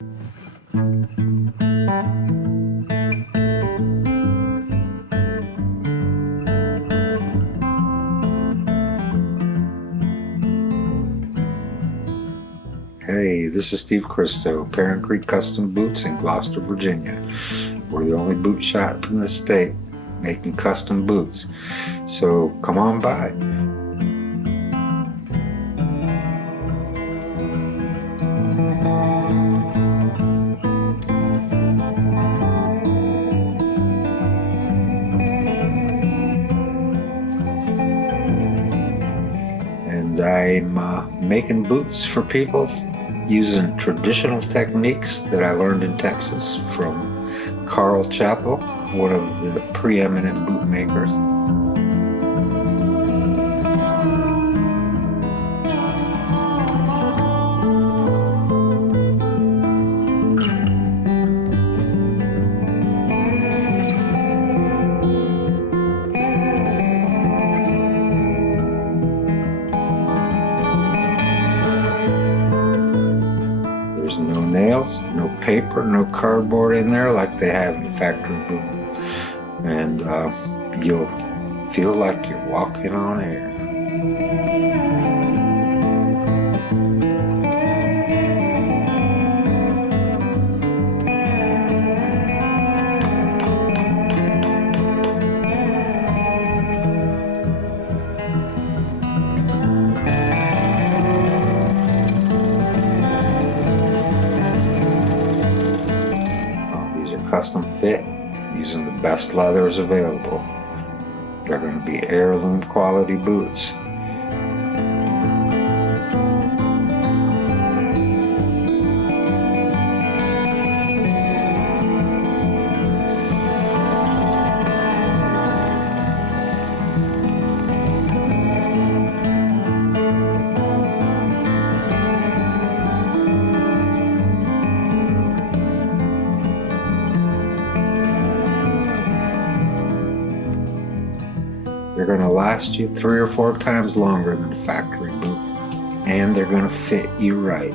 Hey, this is Steve Christo, Perrin Custom Boots in Gloucester, Virginia. We're the only boot shop in the state making custom boots. So come on by. And I'm making boots for people using traditional techniques that I learned in Texas from Carl Chappell, one of the preeminent boot makers. There's no nails, no paper, no cardboard in there like they have in factory boot. And you'll feel like you're walking on air. These are custom fit using the best leathers available. They're going to be heirloom quality boots. They're going to last you 3 or 4 times longer than a factory boot, and they're going to fit you right.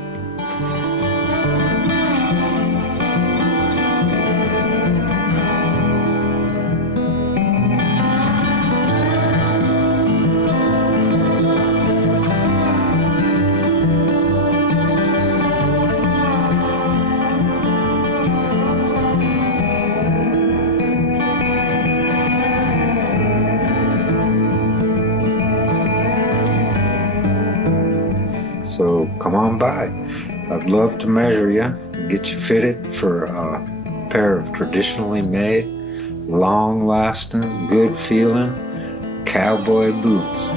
So come on by. I'd love to measure you and get you fitted for a pair of traditionally made, long-lasting, good-feeling cowboy boots.